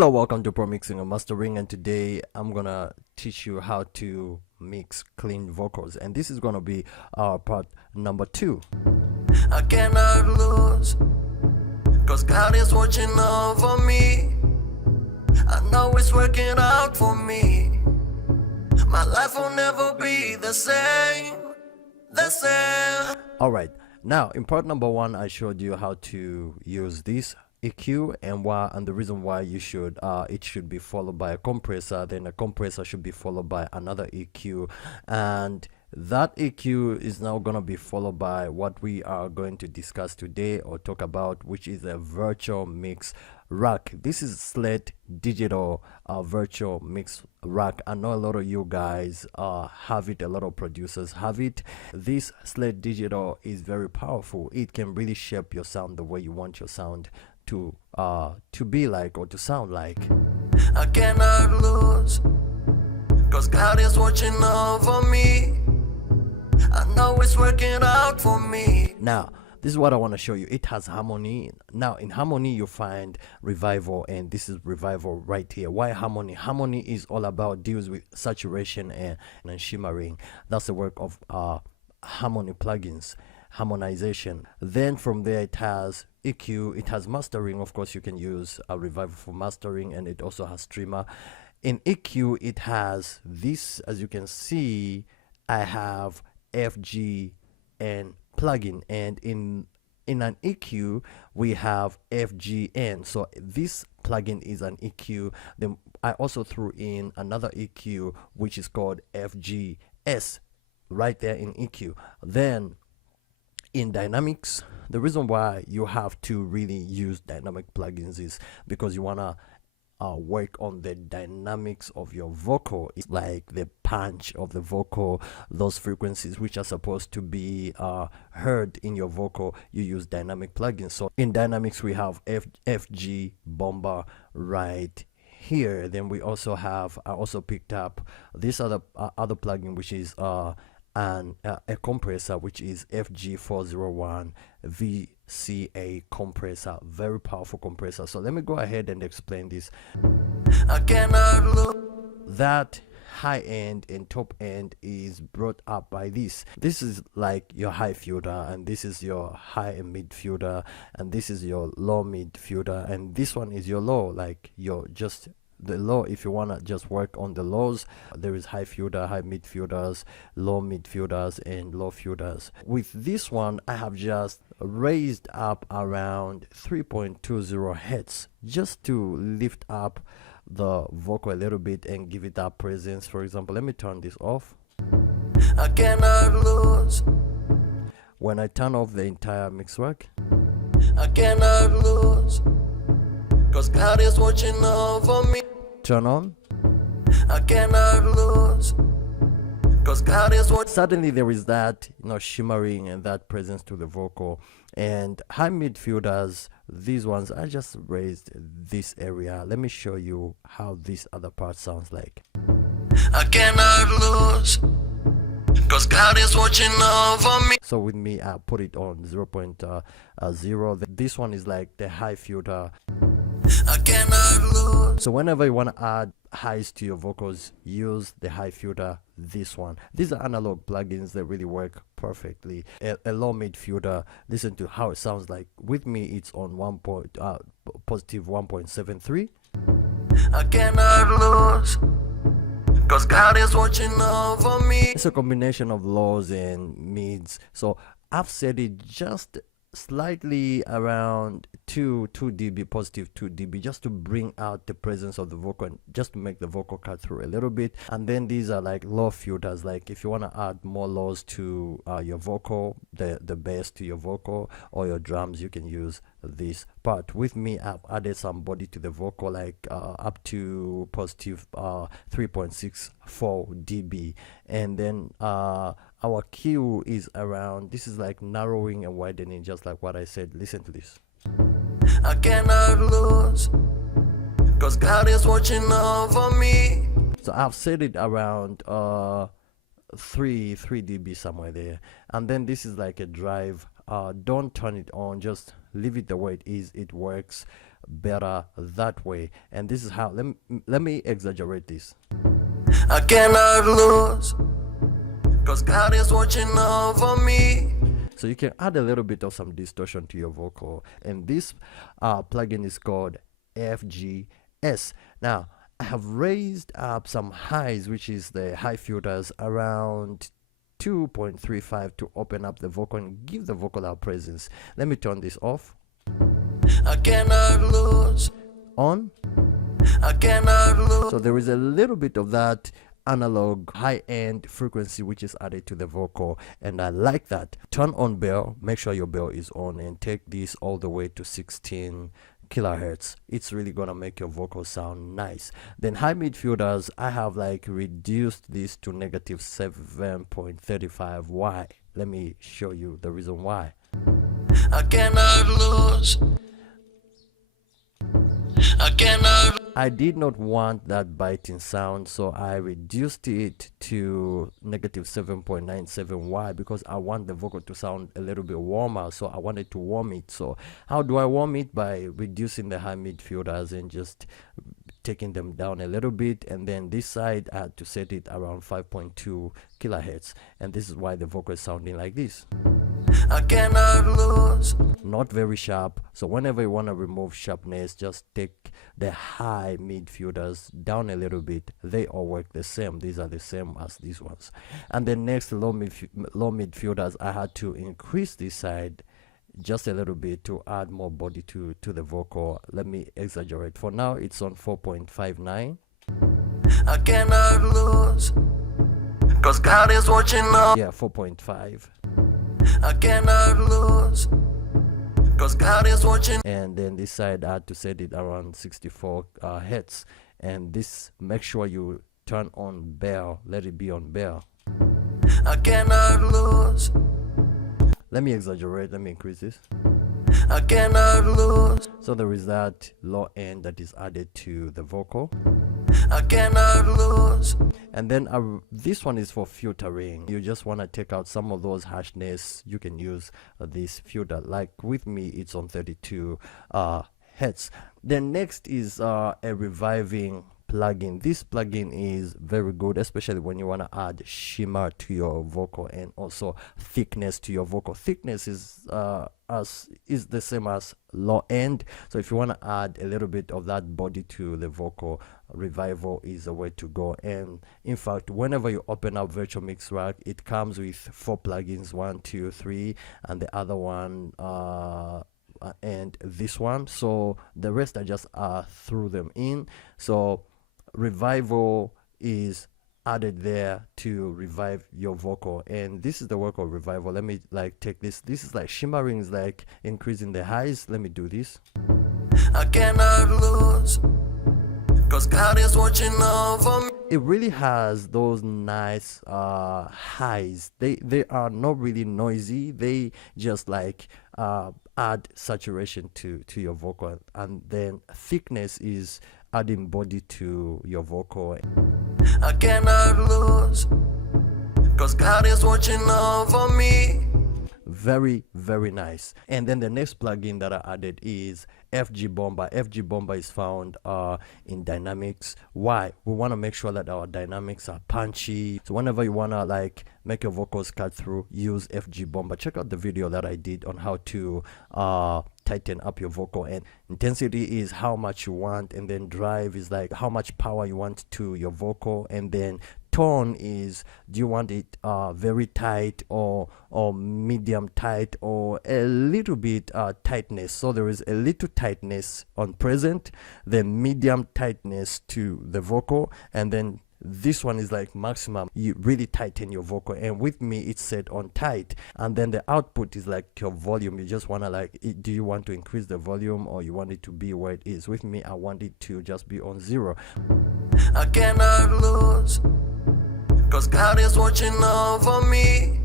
Hello, welcome to Pro Mixing and Mastering, and today I'm gonna teach you how to mix clean vocals, and this is gonna be our part number 2. I cannot lose, cause God is watching over me. I know it's working out for me. My life will never be the same. Alright, now in part number 1 I showed you how to use this EQ and why, and the reason why you should it should be followed by a compressor, then a compressor should be followed by another EQ, and that EQ is now gonna be followed by what we are going to discuss today or talk about, which is a virtual mix rack. This is Slate Digital virtual mix rack. I know a lot of you guys have it, a lot of producers have it. This Slate Digital is very powerful. It can really shape your sound the way you want your sound to be like, or to sound like. I cannot lose, cause God is watching over me. I know it's working out for me. Now this is what I want to show you. It has harmony. Now in harmony you find revival, and this is revival right here. Why harmony? Harmony is all about, deals with saturation and shimmering. That's the work of harmony plugins, harmonization. Then from there it has EQ, it has mastering. Of course you can use a revival for mastering, and it also has streamer. In EQ it has this, as you can see, I have FG and plugin, and in an EQ we have FGN. So this plugin is an EQ. Then I also threw in another EQ which is called FGS right there in EQ. Then in dynamics, the reason why you have to really use dynamic plugins is because you wanna work on the dynamics of your vocal. It's like the punch of the vocal, those frequencies which are supposed to be heard in your vocal. You use dynamic plugins. So in dynamics we have FG Bomber right here. Then we also have, I also picked up this other plugin which is a compressor, which is FG401 VCA compressor. Very powerful compressor. So let me go ahead and explain this. I cannot lose. That high end and top end is brought up by this. This is like your high filter, and this is your high and mid filter, and this is your low mid filter, and this one is your low, like your just the low. If you want to just work on the lows, there is high filter, high mid filters, low mid filters, and low filters. With this one I have just raised up around 3.20 hertz just to lift up the vocal a little bit and give it that presence. For example, let me turn this off. I cannot lose. When I turn off the entire mix rack, I cannot lose, cause God is watching over me. turn on, I cannot lose, cause God is watching. suddenly there is that, shimmering and that presence to the vocal. And high mid filters, these ones, I just raised this area. Let me show you how this other part sounds like. I cannot lose, cause God is watching over me. So with me I put it on 0.0. This one is like the high filter. I cannot lose. So whenever you want to add highs to your vocals, use the high filter, this one. These are analog plugins that really work perfectly. A low mid filter, listen to how it sounds like. With me it's on positive 1.73. I cannot lose, cause God is watching over me. It's a combination of lows and mids. So I've set it just slightly around 2 dB, positive 2 dB, just to bring out the presence of the vocal and just to make the vocal cut through a little bit. And then these are like low filters, like if you want to add more lows to your vocal, the bass to your vocal or your drums, you can use this part. With me I've added some body to the vocal, like up to positive 3.64 dB. And then our cue is around, this is like narrowing and widening, just like what I said. Listen to this. I cannot lose, cause God is watching over me. So I've set it around 3 dB somewhere there. And then this is like a drive. Don't turn it on, just leave it the way it is. It works better that way. And this is how, let me exaggerate this. I cannot lose, 'cause God is watching over me. So you can add a little bit of some distortion to your vocal, and this plugin is called FGS. Now I have raised up some highs, which is the high filters, around 2.35 to open up the vocal and give the vocal our presence. Let me turn this off. I cannot lose. On. I cannot lose. So there is a little bit of that analog high-end frequency which is added to the vocal, and I like that. Turn on bell, make sure your bell is on, and take this all the way to 16 kilohertz. It's really gonna make your vocal sound nice. Then high mid filters, I have like reduced this to negative 7.35. Why? Let me show you the reason why. I cannot lose. I cannot. I did not want that biting sound, so I reduced it to negative 7.97. Why? Because I want the vocal to sound a little bit warmer, so I wanted to warm it. So how do I warm it? By reducing the high mid filters and just taking them down a little bit. And then this side I had to set it around 5.2 kilohertz, and this is why the vocal is sounding like this. I cannot lose. Not very sharp, so whenever you want to remove sharpness, just take the high mid filters down a little bit. They all work the same. These are the same as these ones. And the next low mid filters, I had to increase this side just a little bit to add more body to the vocal. Let me exaggerate. For now it's on 4.59. I cannot lose, 'cause God is watching over. Yeah, 4.5. I cannot lose, 'cause God is watching. And then this side I had to set it around 64 hertz. And this, make sure you turn on bell, let it be on bell. I cannot lose. Let me exaggerate, let me increase this. I cannot lose. So there is that low end that is added to the vocal. I cannot lose. And then this one is for filtering. You just want to take out some of those harshness. You can use this filter. Like with me, it's on 32 hertz. Then next is a reviving plugin. This plugin is very good, especially when you want to add shimmer to your vocal and also thickness to your vocal. Thickness is the same as low end, so if you want to add a little bit of that body to the vocal, Revival is a way to go. And in fact, whenever you open up Virtual Mix Rack, it comes with 4 plugins, 1, 2, 3, and the other one and this one. So the rest I just threw them in. So Revival is added there to revive your vocal, and this is the work of Revival. Let me like take this. This is like shimmering, is like increasing the highs. Let me do this. I cannot lose, 'cause God is watching over me. It really has those nice highs. They are not really noisy. They just like add saturation to your vocal, and then thickness is adding body to your vocal. I cannot lose, 'cause God is watching over me. Very, very nice. And then the next plugin that I added is FG Bomber. FG Bomber is found in dynamics. Why? We want to make sure that our dynamics are punchy. So whenever you want to like make your vocals cut through, use FG Bomber. Check out the video that I did on how to tighten up your vocal. And intensity is how much you want, and then drive is like how much power you want to your vocal, and then tone is, do you want it very tight or medium tight or a little bit tightness. So there is a little tightness on present, then medium tightness to the vocal, and then this one is like maximum. You really tighten your vocal, and with me it's set on tight. And then the output is like your volume. You just want to like, do you want to increase the volume or you want it to be where it is? With me, I want it to just be on 0. I cannot lose, 'cause God is watching over me.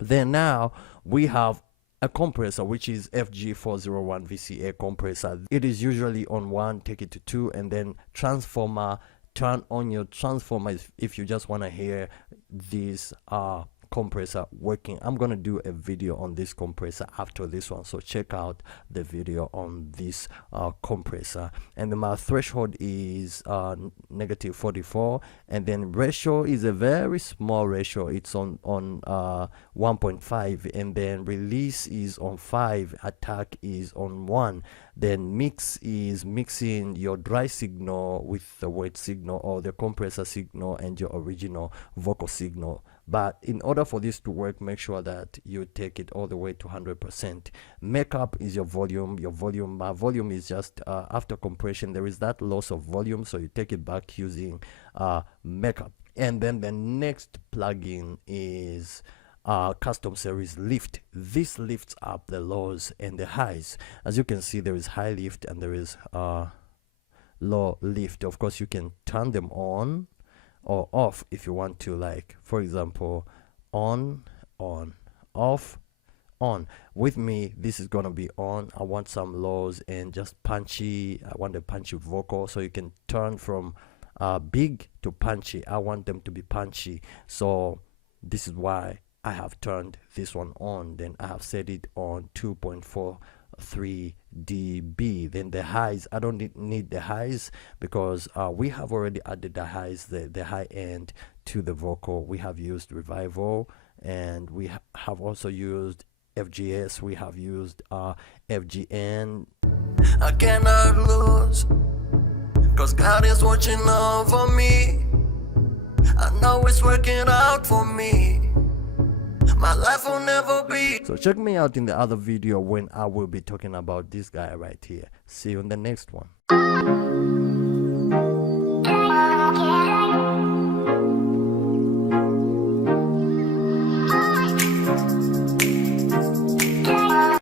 Then now we have a compressor, which is FG401 VCA compressor. It is usually on 1, take it to 2, and then transformer. Turn on your transformer if you just want to hear this compressor working. I'm gonna do a video on this compressor after this one, so check out the video on this compressor. And then my threshold is negative 44, and then ratio is a very small ratio. It's on 1.5, and then release is on 5, attack is on 1. Then mix is mixing your dry signal with the wet signal, or the compressor signal and your original vocal signal. But in order for this to work, make sure that you take it all the way to 100%. Makeup is your volume. My volume is just after compression there is that loss of volume, so you take it back using makeup. And then the next plugin is custom series lift. This lifts up the lows and the highs. As you can see, there is high lift and there is low lift. Of course, you can turn them on or off if you want to, like for example, on, off, on. With me, this is gonna be on. I want some lows and just punchy. I want a punchy vocal, so you can turn from big to punchy. I want them to be punchy, so this is why I have turned this one on. Then I have set it on 2.43 dB. Then the highs, I don't need the highs because we have already added the highs, the high end to the vocal. We have used Revival, and we have also used FGS, we have used FGN. I cannot lose, cause God is watching over me. I know it's working out for me. My life will never be. So check me out in the other video when I will be talking about this guy right here. See you in the next one.